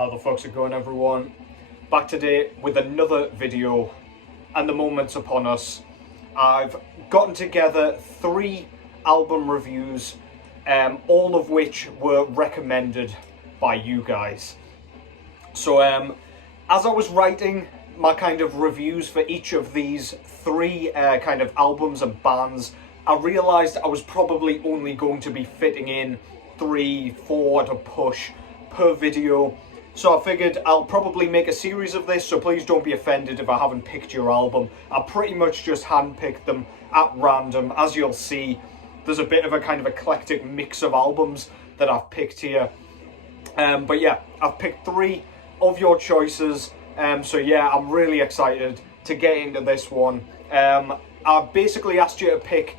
How the fuck's it going, everyone? Back today with another video, and the moment's upon us. I've gotten together 3 album reviews, all of which were recommended by you guys. So as I was writing my kind of reviews for each of these 3 kind of albums and bands, I realised I was probably only going to be fitting in 3-4 at a push per video. So I figured I'll probably make a series of this, so please don't be offended if I haven't picked your album. I pretty much just handpicked them at random. As you'll see, there's a bit of a kind of eclectic mix of albums that I've picked here. But yeah, I've picked 3 of your choices. So yeah, I'm really excited to get into this one. I've basically asked you to pick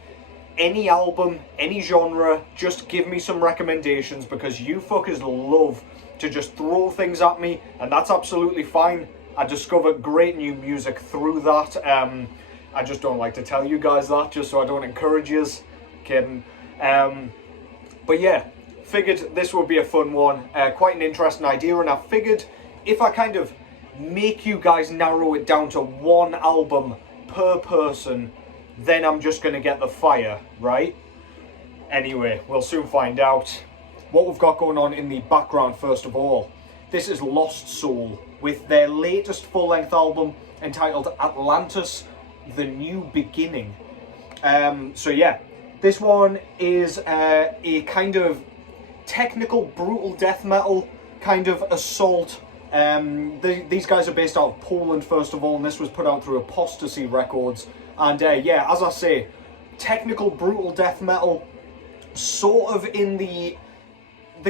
any album, any genre, just give me some recommendations, because you fuckers love to just throw things at me, and that's absolutely fine. I discovered great new music through that. I just don't like to tell you guys that, just so I don't encourage yous. Kidding. But yeah, figured this would be a fun one, quite an interesting idea, and I figured if I kind of make you guys narrow it down to 1 album per person, then I'm just going to get the fire, right? Anyway, we'll soon find out. What we've got going on in the background, first of all, this is Lost Soul with their latest full-length album entitled Atlantis, The New Beginning. So yeah, this one is a kind of technical, brutal death metal kind of assault. These guys are based out of Poland, first of all, and this was put out through Apostasy Records. And yeah, as I say, technical, brutal death metal, sort of in the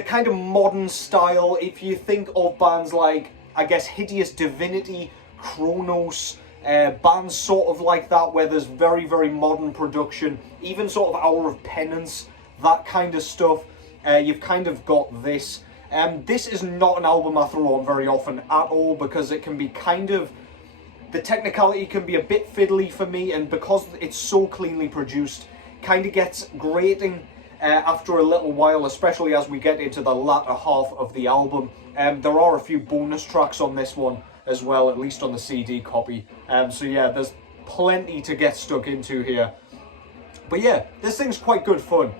kind of modern style. If you think of bands like, I guess, Hideous Divinity, Kronos, bands sort of like that, where there's very, very modern production, even sort of Hour of Penance, that kind of stuff, you've kind of got this. This is not an album I throw on very often at all, because it can be kind of, the technicality can be a bit fiddly for me, and because it's so cleanly produced, kind of gets grating after a little while, especially as we get into the latter half of the album. There are a few bonus tracks on this one as well, at least on the CD copy. So yeah, there's plenty to get stuck into here. But yeah, this thing's quite good fun.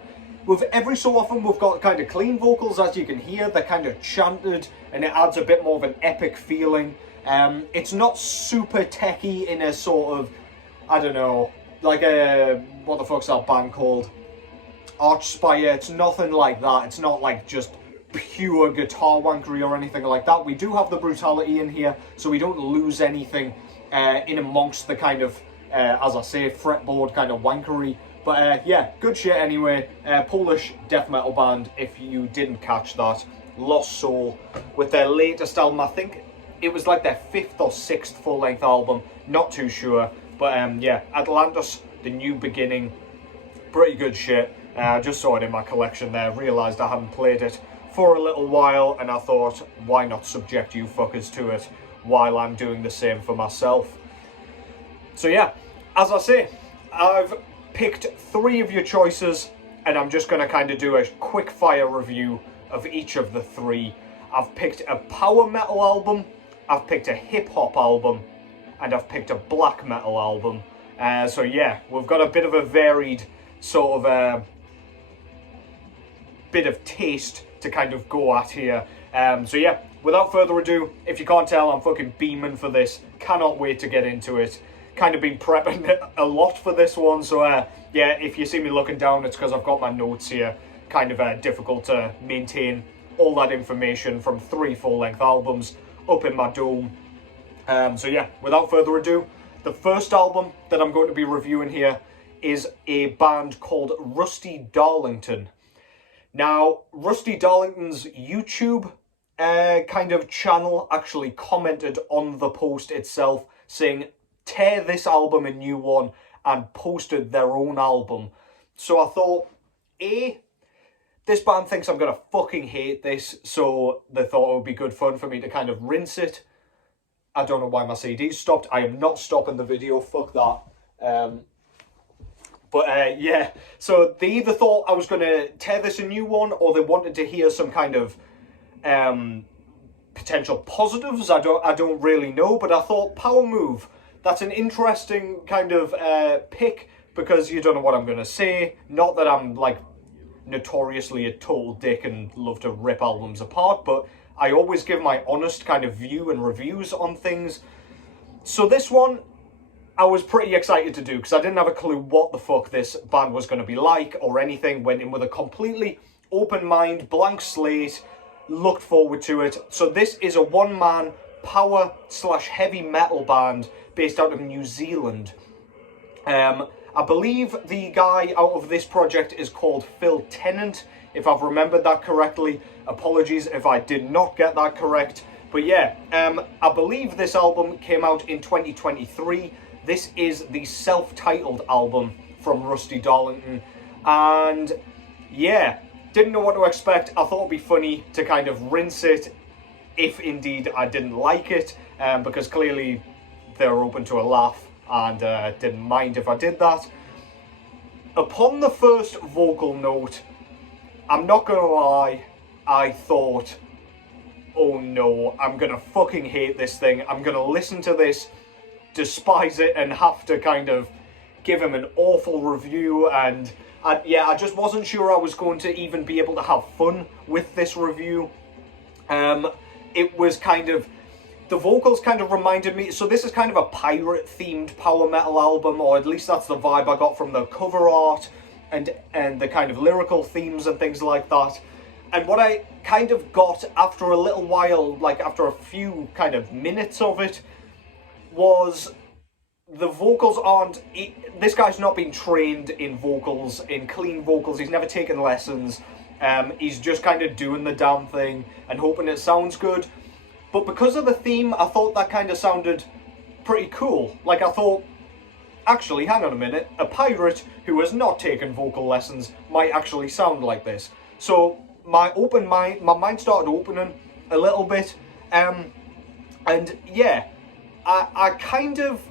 With every so often we've got kind of clean vocals, as you can hear. They're kind of chanted, and it adds a bit more of an epic feeling. It's not super techy in a sort of, I don't know, like a, what the fuck's that band called? Archspire. It's nothing like that. It's not like just pure guitar wankery or anything like that. We do have the brutality in here, so we don't lose anything in amongst the kind of, as I say, fretboard kind of wankery. But yeah, good shit anyway. Polish death metal band, if you didn't catch that. Lost Soul with their latest album. I think it was like their 5th or 6th full-length album. Not too sure. But yeah, Atlantis, The New Beginning. Pretty good shit. I just saw it in my collection there. Realised I hadn't played it for a little while, and I thought, why not subject you fuckers to it while I'm doing the same for myself? So yeah, as I say, I've picked 3 of your choices, and I'm just going to kind of do a quick fire review of each of the 3. I've picked a power metal album, I've picked a hip hop album, and I've picked a black metal album. So yeah, we've got a bit of a varied sort of bit of taste to kind of go at here. So yeah, without further ado, if you can't tell, I'm fucking beaming for this. Cannot wait to get into it. Kind of been prepping a lot for this one, so yeah, if you see me looking down, it's because I've got my notes here. Kind of difficult to maintain all that information from 3 full-length albums up in my dome. So yeah, without further ado, the first album that I'm going to be reviewing here is a band called Rusty Darlington. Now, Rusty Darlington's YouTube kind of channel actually commented on the post itself, saying, tear this album a new one, and posted their own album. So I thought, this band thinks I'm going to fucking hate this, so they thought it would be good fun for me to kind of rinse it. I don't know why my CD's stopped. I am not stopping the video, fuck that. But yeah, so they either thought I was going to tear this a new one, or they wanted to hear some kind of potential positives. I don't really know, but I thought Power Move, that's an interesting kind of pick, because you don't know what I'm going to say. Not that I'm like notoriously a total dick and love to rip albums apart, but I always give my honest kind of view and reviews on things. So this one, I was pretty excited to do, because I didn't have a clue what the fuck this band was going to be like or anything. Went in with a completely open mind, blank slate, looked forward to it. So this is a one-man power / heavy metal band based out of New Zealand. I believe the guy out of this project is called Phil Tennant, if I've remembered that correctly. Apologies if I did not get that correct. But yeah, I believe this album came out in 2023. This is the self-titled album from Rusty Darlington. And yeah, didn't know what to expect. I thought it'd be funny to kind of rinse it if indeed I didn't like it, because clearly they're open to a laugh, and didn't mind if I did that. Upon the first vocal note, I'm not gonna lie, I thought, oh no, I'm gonna fucking hate this thing. I'm gonna listen to this, despise it, and have to kind of give him an awful review. And I just wasn't sure I was going to even be able to have fun with this review. It was kind of, the vocals kind of reminded me, so this is kind of a pirate-themed power metal album, or at least that's the vibe I got from the cover art and the kind of lyrical themes and things like that. And what I kind of got after a little while, like after a few kind of minutes of it, was the vocals aren't, this guy's not been trained in vocals, in clean vocals. He's never taken lessons. He's just kind of doing the damn thing and hoping it sounds good. But because of the theme, I thought that kind of sounded pretty cool. Like, I thought, actually, hang on a minute, a pirate who has not taken vocal lessons might actually sound like this. So my mind started opening a little bit, and yeah, I kind of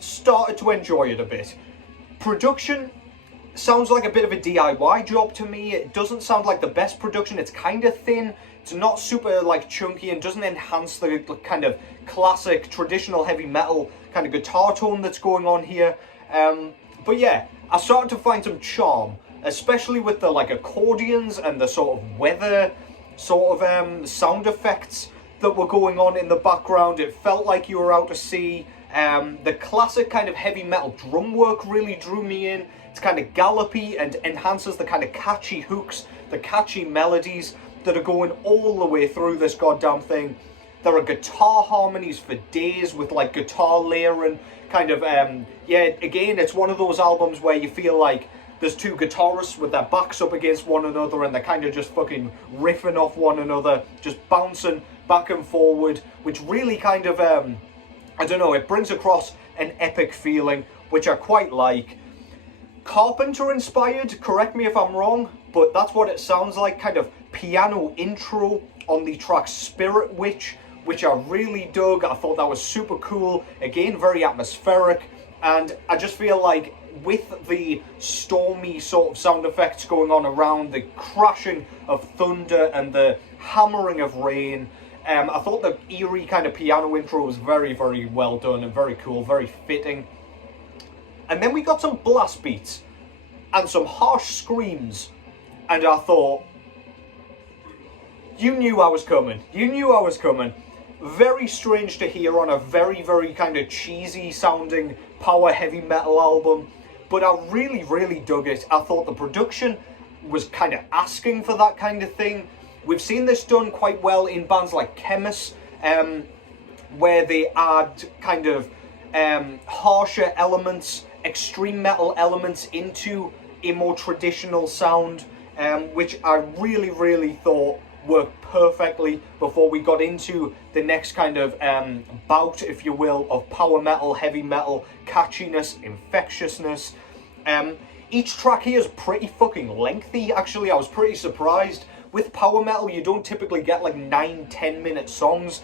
started to enjoy it a bit. Production sounds like a bit of a DIY job to me. It doesn't sound like the best production. It's kind of thin. It's not super like chunky and doesn't enhance the kind of classic traditional heavy metal kind of guitar tone that's going on here. But yeah, I started to find some charm, especially with the like accordions and the sort of weather sort of sound effects that were going on in the background. It felt like you were out to sea. The classic kind of heavy metal drum work really drew me in. It's kind of gallopy and enhances the kind of catchy hooks, the catchy melodies that are going all the way through this goddamn thing. There are guitar harmonies for days with like guitar layering, kind of, yeah, again, it's one of those albums where you feel like there's two guitarists with their backs up against one another and they're kind of just fucking riffing off one another, just bouncing back and forward, which really kind of, I don't know, it brings across an epic feeling, which I quite like. Carpenter inspired, correct me if I'm wrong, but that's what it sounds like, kind of piano intro on the track Spirit Witch, which I really dug. I thought that was super cool, again very atmospheric, and I just feel like with the stormy sort of sound effects going on around, the crashing of thunder and the hammering of rain, I thought the eerie kind of piano intro was very, very well done and very cool, very fitting. And then we got some blast beats and some harsh screams, and I thought, you knew I was coming. You knew I was coming. Very strange to hear on a very, very kind of cheesy sounding power heavy metal album, but I really, really dug it. I thought the production was kind of asking for that kind of thing. We've seen this done quite well in bands like Chemist, where they add kind of harsher elements, extreme metal elements into a more traditional sound, which I really, really thought worked perfectly before we got into the next kind of bout, if you will, of power metal, heavy metal, catchiness, infectiousness. Each track here is pretty fucking lengthy, actually. I was pretty surprised. With power metal, you don't typically get like 9-10 minute songs,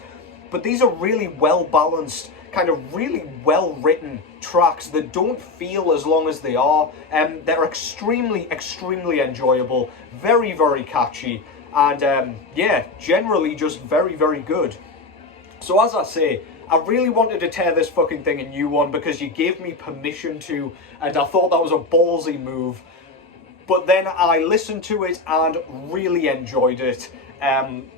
but these are really well balanced, kind of really well written tracks that don't feel as long as they are. They're extremely, extremely enjoyable, very, very catchy. and yeah, generally just very, very good. So as I say, I really wanted to tear this fucking thing a new one because you gave me permission to, and I thought that was a ballsy move. But then I listened to it and really enjoyed it,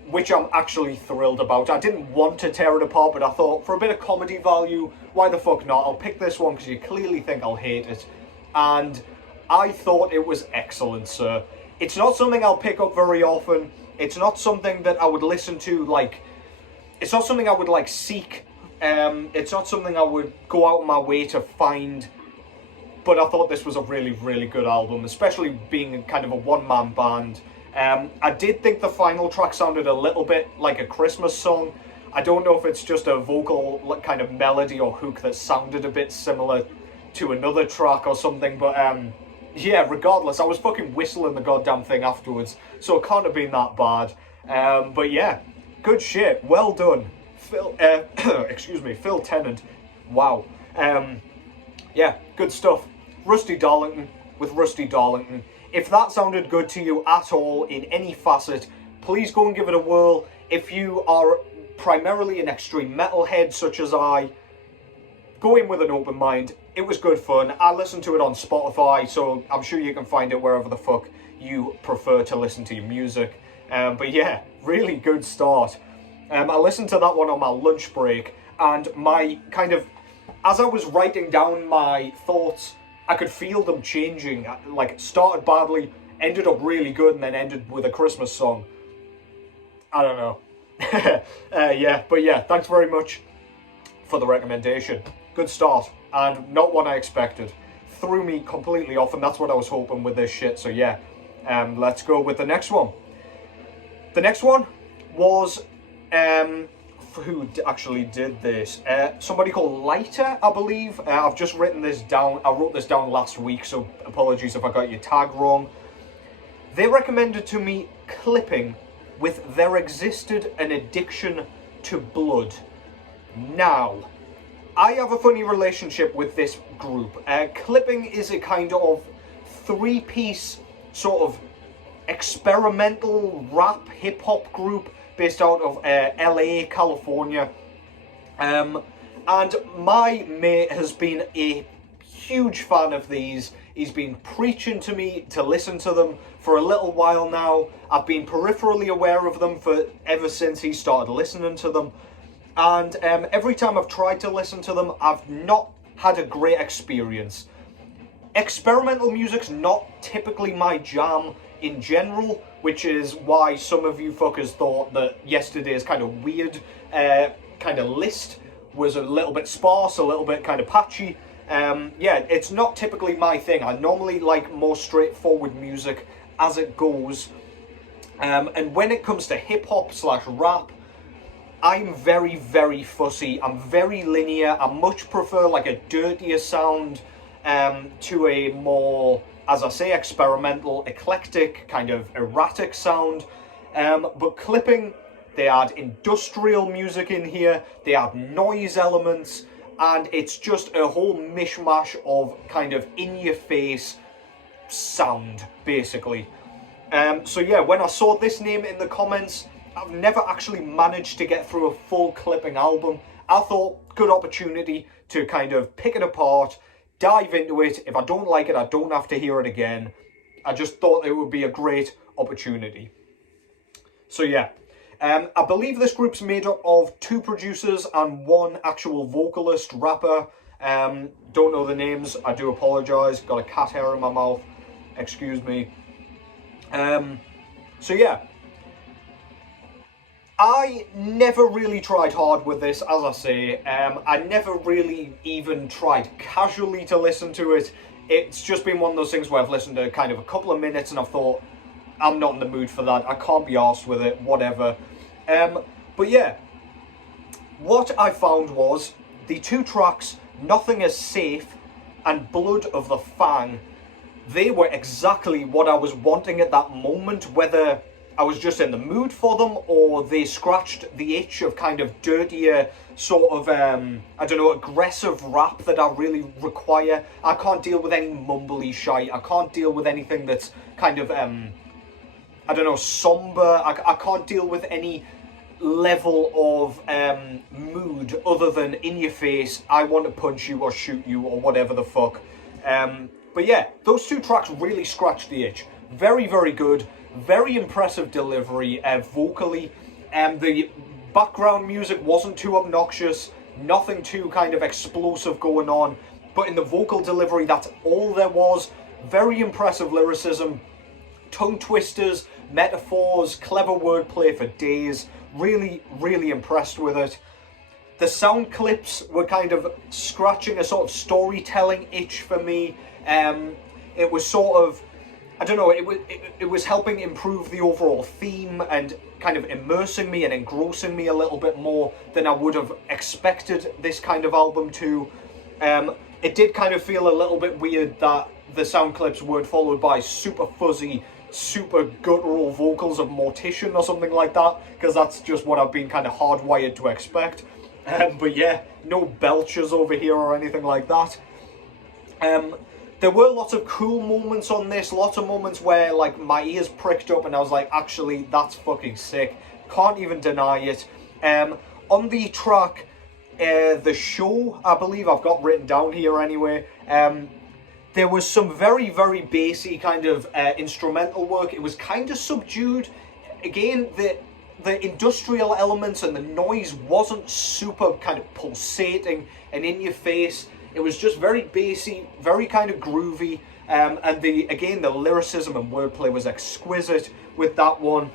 which I'm actually thrilled about. I didn't want to tear it apart, but I thought for a bit of comedy value, why the fuck not? I'll pick this one because you clearly think I'll hate it. And I thought it was excellent, sir. It's not something I'll pick up very often. It's not something that I would listen to, like, it's not something I would, like, seek. It's not something I would go out of my way to find. But I thought this was a really, really good album, especially being kind of a one-man band. I did think the final track sounded a little bit like a Christmas song. I don't know if it's just a vocal kind of melody or hook that sounded a bit similar to another track or something, but yeah, regardless, I was fucking whistling the goddamn thing afterwards, so it can't have been that bad. But yeah, good shit, well done. Phil, excuse me, Phil Tennant, wow. Yeah, good stuff. Rusty Darlington with Rusty Darlington. If that sounded good to you at all in any facet, please go and give it a whirl. If you are primarily an extreme metal head such as I, go in with an open mind. It was good fun. I listened to it on Spotify, so I'm sure you can find it wherever the fuck you prefer to listen to your music. But yeah, really good start. I listened to that one on my lunch break, and my kind of, as I was writing down my thoughts, I could feel them changing. Like, it started badly, ended up really good, and then ended with a Christmas song. I don't know. Yeah, but yeah, thanks very much for the recommendation. Good start, and not what I expected. Threw me completely off, and that's what I was hoping with this shit, so yeah. Let's go with the next one. The next one was, who actually did this? Somebody called Lighter, I believe. I've just written this down. I wrote this down last week, so apologies if I got your tag wrong. They recommended to me Clipping with There Existed an Addiction to Blood. Now, I have a funny relationship with this group. Clipping is a kind of three-piece sort of experimental rap hip-hop group based out of LA, California. And my mate has been a huge fan of these. He's been preaching to me to listen to them for a little while now. I've been peripherally aware of them for ever since he started listening to them. And every time I've tried to listen to them, I've not had a great experience. Experimental music's not typically my jam in general, which is why some of you fuckers thought that yesterday's kind of weird kind of list was a little bit sparse, a little bit kind of patchy. Yeah, it's not typically my thing. I normally like more straightforward music as it goes. And when it comes to hip-hop/rap, I'm very, very fussy. I'm very linear. I much prefer like a dirtier sound to a more, as I say, experimental, eclectic, kind of erratic sound. But Clipping, they add industrial music in here, they add noise elements, and it's just a whole mishmash of kind of in-your-face sound, basically. So yeah, when I saw this name in the comments, I've never actually managed to get through a full Clipping album. I thought, good opportunity to kind of pick it apart, dive into it. If I don't like it, I don't have to hear it again. I just thought it would be a great opportunity. So yeah, I believe this group's made up of 2 producers and 1 actual vocalist, rapper. Don't know the names, I do apologise. Got a cat hair in my mouth, excuse me. So yeah, I never really tried hard with this, as I say. I never really even tried casually to listen to it. It's just been one of those things where I've listened to kind of a couple of minutes and I've thought, I'm not in the mood for that, I can't be arsed with it, whatever. But yeah, what I found was the 2 tracks, Nothing Is Safe and Blood of the Fang, they were exactly what I was wanting at that moment, whether I was just in the mood for them or they scratched the itch of kind of dirtier, sort of, I don't know, aggressive rap that I really require. I can't deal with any mumbly shite. I can't deal with anything that's kind of, I don't know, somber. I can't deal with any level of mood other than in your face, I want to punch you or shoot you or whatever the fuck. But yeah, those two tracks really scratched the itch. Very, very good. Very impressive delivery vocally. The background music wasn't too obnoxious. Nothing too kind of explosive going on. But in the vocal delivery, that's all there was. Very impressive lyricism. Tongue twisters, metaphors, clever wordplay for days. Really, really impressed with it. The sound clips were kind of scratching a sort of storytelling itch for me. It was sort of, I don't know, it was helping improve the overall theme and kind of immersing me and engrossing me a little bit more than I would have expected this kind of album to. It did kind of feel a little bit weird that the sound clips weren't followed by super fuzzy, super guttural vocals of Mortician or something like that, because that's just what I've been kind of hardwired to expect. But yeah, no belches over here or anything like that. There were lots of cool moments on this, lots of moments where like my ears pricked up and I was like, actually, that's fucking sick. Can't even deny it. On the track, The Show, I believe I've got written down here anyway, there was some very, very bassy kind of instrumental work. It was kind of subdued. Again, the industrial elements and the noise wasn't super kind of pulsating and in your face. It was just very bassy, very kind of groovy. And the lyricism and wordplay was exquisite with that one.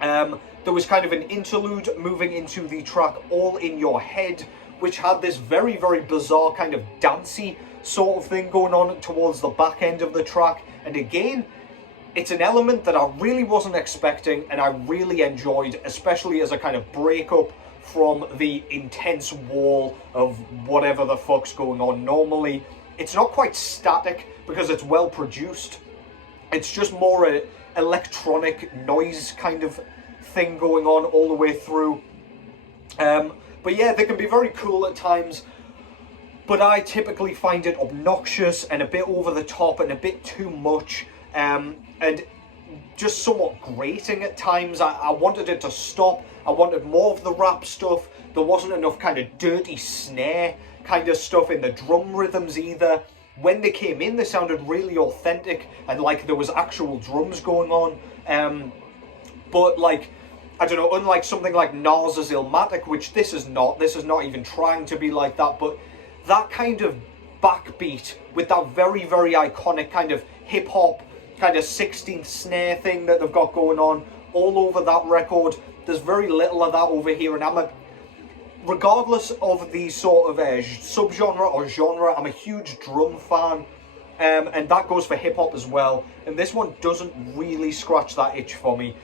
There was kind of an interlude moving into the track All In Your Head, which had this very, very bizarre kind of dancey sort of thing going on towards the back end of the track. And again, it's an element that I really wasn't expecting and I really enjoyed, especially as a kind of breakup from the intense wall of whatever the fuck's going on normally. It's not quite static because it's well produced. It's just more a electronic noise kind of thing going on all the way through. But yeah, they can be very cool at times, but I typically find it obnoxious and a bit over the top and a bit too much, and just somewhat grating at times. I wanted it to stop. I wanted more of the rap stuff. There wasn't enough kind of dirty snare kind of stuff in the drum rhythms either. When they came in, they sounded really authentic and like there was actual drums going on. But like, I don't know, unlike something like Nas's Illmatic, which this is not even trying to be like that, but that kind of backbeat with that very, very iconic kind of hip-hop, kind of 16th snare thing that they've got going on all over that record. There's very little of that over here, and regardless of the sort of subgenre or genre, I'm a huge drum fan, and that goes for hip-hop as well, and this one doesn't really scratch that itch for me.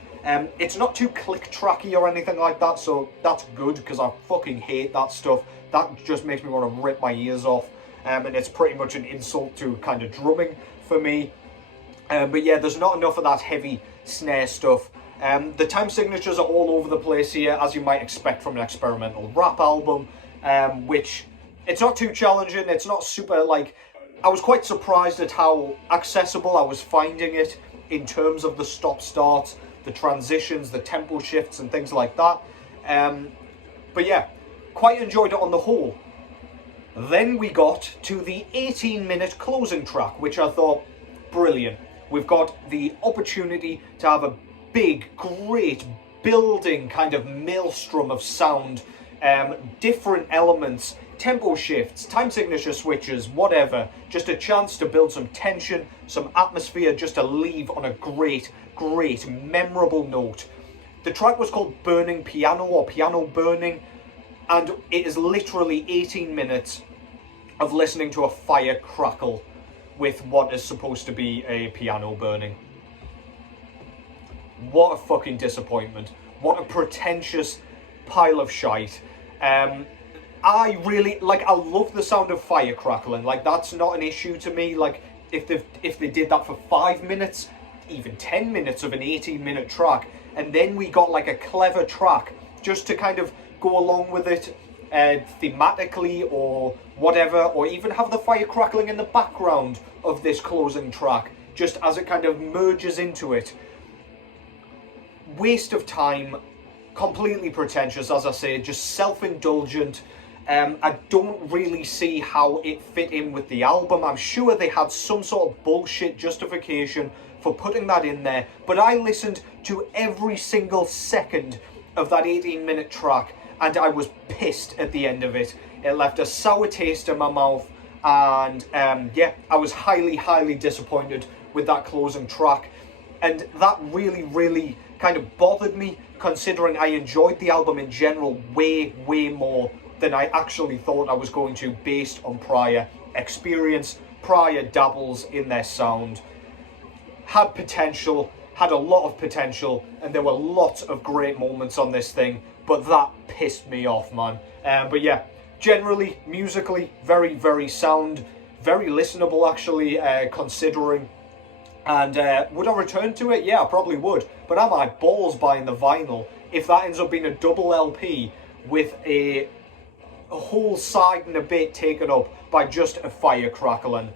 It's not too click-tracky or anything like that, so that's good, because I fucking hate that stuff. That just makes me want to rip my ears off, and it's pretty much an insult to kind of drumming for me. But yeah, there's not enough of that heavy snare stuff. The time signatures are all over the place here, as you might expect from an experimental rap album, which, it's not too challenging, it's not super, like, I was quite surprised at how accessible I was finding it in terms of the stop-starts, the transitions, the tempo shifts and things like that. But yeah, quite enjoyed it on the whole. Then we got to the 18-minute closing track, which I thought, brilliant. We've got the opportunity to have a big, great, building kind of maelstrom of sound, different elements, tempo shifts, time signature switches, whatever. Just a chance to build some tension, some atmosphere, just to leave on a great, great, memorable note. The track was called Burning Piano, or Piano Burning, and it is literally 18 minutes of listening to a fire crackle with what is supposed to be a piano burning. What a fucking disappointment. What a pretentious pile of shite. I love the sound of fire crackling. Like, that's not an issue to me. Like, if they did that for 5 minutes, even 10 minutes of an 18-minute track, and then we got like a clever track just to kind of go along with it thematically or whatever, or even have the fire crackling in the background of this closing track, just as it kind of merges into it. waste of time, completely pretentious, as I say, just self-indulgent. I don't really see how it fit in with the album. I'm sure they had some sort of bullshit justification for putting that in there, but I listened to every single second of that 18-minute track, and I was pissed at the end of it. It left a sour taste in my mouth, and yeah, I was highly disappointed with that closing track, and that really kind of bothered me, considering I enjoyed the album in general way more than I actually thought I was going to, based on prior experience, prior dabbles in their sound. Had potential, had a lot of potential, and there were lots of great moments on this thing, but that pissed me off, man. But yeah, generally, musically, very sound, very listenable actually, considering. And would I return to it? Yeah, I probably would. But am I balls buying the vinyl if that ends up being a double LP with a whole side and a bit taken up by just a fire crackling?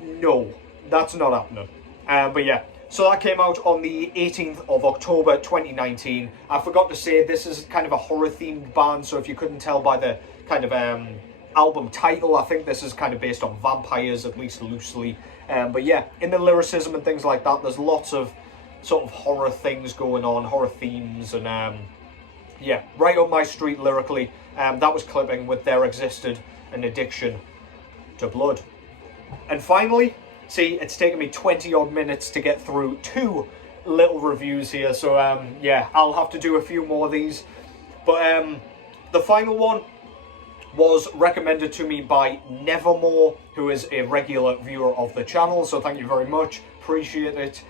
No, that's not happening. But yeah, so that came out on the 18th of October 2019. I forgot to say, this is kind of a horror-themed band, so if you couldn't tell by the kind of album title, I think this is kind of based on vampires, at least loosely. But yeah, in the lyricism and things like that, there's lots of sort of horror things going on, horror themes, and yeah, right up my street lyrically. That was clipping with There Existed an Addiction to Blood. And finally, see, it's taken me 20 odd minutes to get through 2 little reviews here, so yeah, I'll have to do a few more of these. But the final one was recommended to me by Nevermore, who is a regular viewer of the channel, so thank you very much, appreciate it.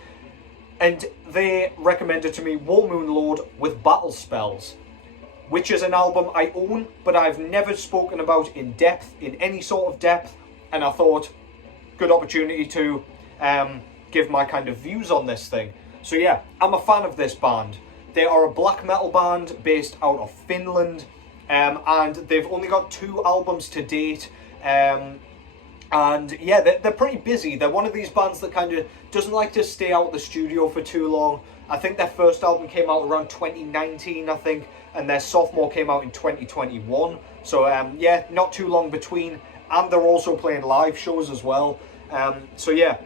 And they recommended to me Warmoon Lord with Battlespells, which is an album I own, but I've never spoken about in depth, in any sort of depth, and I thought, good opportunity to give my kind of views on this thing. So yeah, I'm a fan of this band. They are a black metal band based out of Finland, and they've only got 2 albums to date, and yeah, they're pretty busy. They're one of these bands that kind of doesn't like to stay out of the studio for too long. I think their first album came out around 2019, I think, and their sophomore came out in 2021. So yeah, not too long between, and they're also playing live shows as well. So yeah,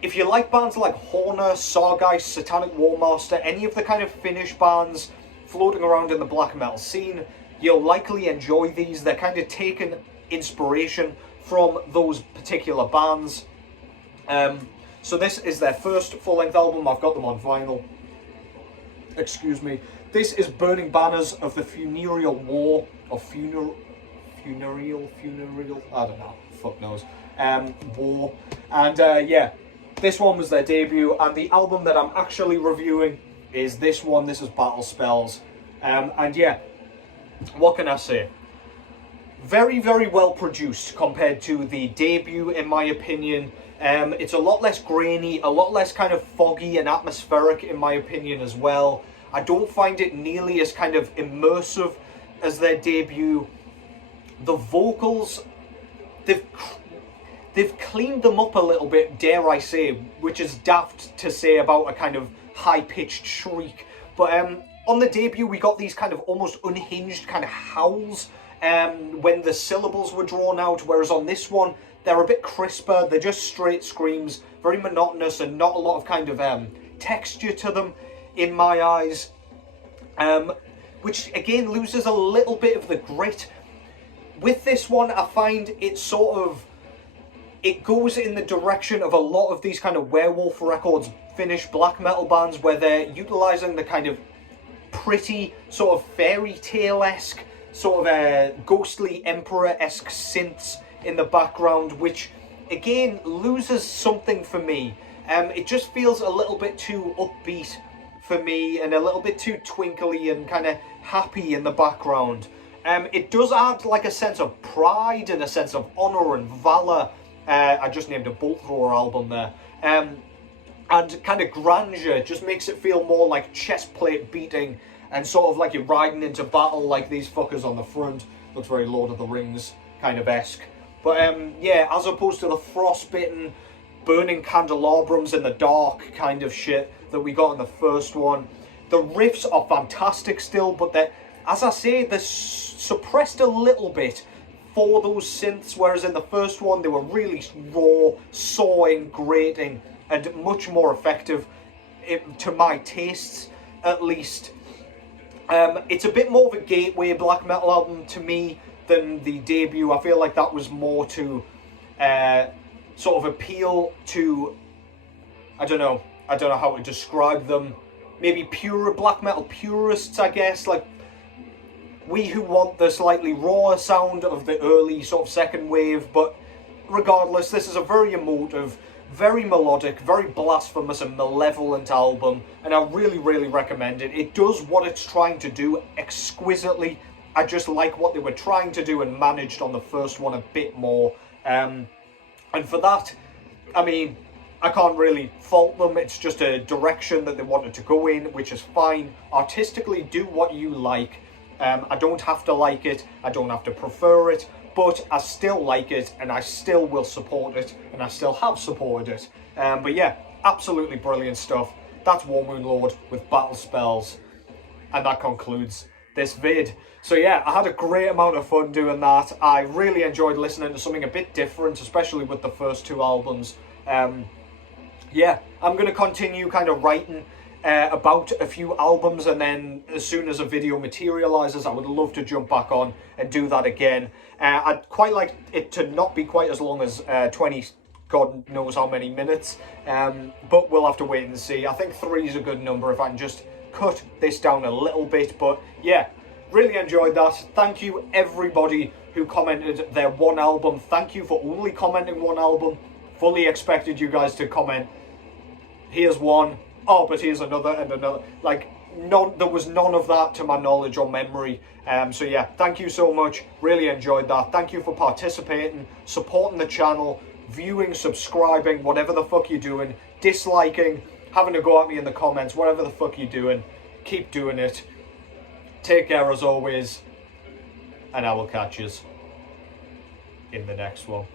if you like bands like Horner, Sargeist, Satanic Warmaster, any of the kind of Finnish bands floating around in the black metal scene, you'll likely enjoy these. They're kind of taking inspiration from those particular bands. So this is their first full-length album. I've got them on vinyl. Excuse me. This is Burning Banners of the Funereal War, or funereal, I don't know, fuck knows, war. And yeah, this one was their debut, and the album that I'm actually reviewing is this one. This is Battlespells. And yeah, what can I say? Very well produced compared to the debut, in my opinion. It's a lot less grainy, a lot less kind of foggy and atmospheric, in my opinion, as well. I don't find it nearly as kind of immersive as their debut. The vocals, they've cleaned them up a little bit, dare I say, which is daft to say about a kind of high-pitched shriek. But on the debut, we got these kind of almost unhinged kind of howls when the syllables were drawn out, whereas on this one, they're a bit crisper. They're just straight screams, very monotonous, and not a lot of kind of texture to them, in my eyes. Which, again, loses a little bit of the grit. With this one, I find it sort of, it goes in the direction of a lot of these kind of Werewolf Records Finnish black metal bands, where they're utilising the kind of pretty, sort of fairy tale-esque, sort of ghostly emperor-esque synths in the background, which, again, loses something for me. It just feels a little bit too upbeat for me, and a little bit too twinkly and kind of happy in the background. It does add like a sense of pride and a sense of honour and valour. I just named a Bolt Thrower album there. And kind of grandeur, just makes it feel more like chest plate beating and sort of like you're riding into battle like these fuckers on the front. Looks very Lord of the Rings kind of esque. But yeah, as opposed to the frostbitten, burning candelabrums in the dark kind of shit that we got in the first one, The riffs are fantastic still, but they're, as I say, they're suppressed a little bit for those synths, whereas in the first one they were really raw, sawing, grating, and much more effective, to my tastes at least. It's a bit more of a gateway black metal album to me than the debut. I feel like that was more to sort of appeal to, I don't know how to describe them, maybe pure black metal purists, I guess, like we who want the slightly rawer sound of the early sort of second wave. But regardless, this is a very emotive, very melodic, very blasphemous and malevolent album, and I really, really recommend it. It does what it's trying to do exquisitely. I just like what they were trying to do and managed on the first one a bit more. And for that, I mean, I can't really fault them. It's just a direction that they wanted to go in, which is fine. Artistically, do what you like. I don't have to like it. I don't have to prefer it. But I still like it, and I still will support it, and I still have supported it. But yeah, absolutely brilliant stuff. That's Warmoon Lord with Battlespells. And that concludes this vid. So yeah, I had a great amount of fun doing that. I really enjoyed listening to something a bit different, especially with the first two albums. Yeah, I'm going to continue kind of writing about a few albums, and then as soon as a video materializes, I would love to jump back on and do that again. I'd quite like it to not be quite as long as 20 God knows how many minutes, but we'll have to wait and see. I think 3 is a good number if I can just cut this down a little bit. But yeah, really enjoyed that. Thank you everybody who commented their one album. Thank you for only commenting one album. Fully expected you guys to comment, here's one, oh, but here's another and another. Like, there was none of that to my knowledge or memory. So yeah, thank you so much. Really enjoyed that. Thank you for participating, supporting the channel, viewing, subscribing, whatever the fuck you're doing, disliking, having to go at me in the comments, whatever the fuck you're doing. Keep doing it. Take care as always, and I will catch you in the next one.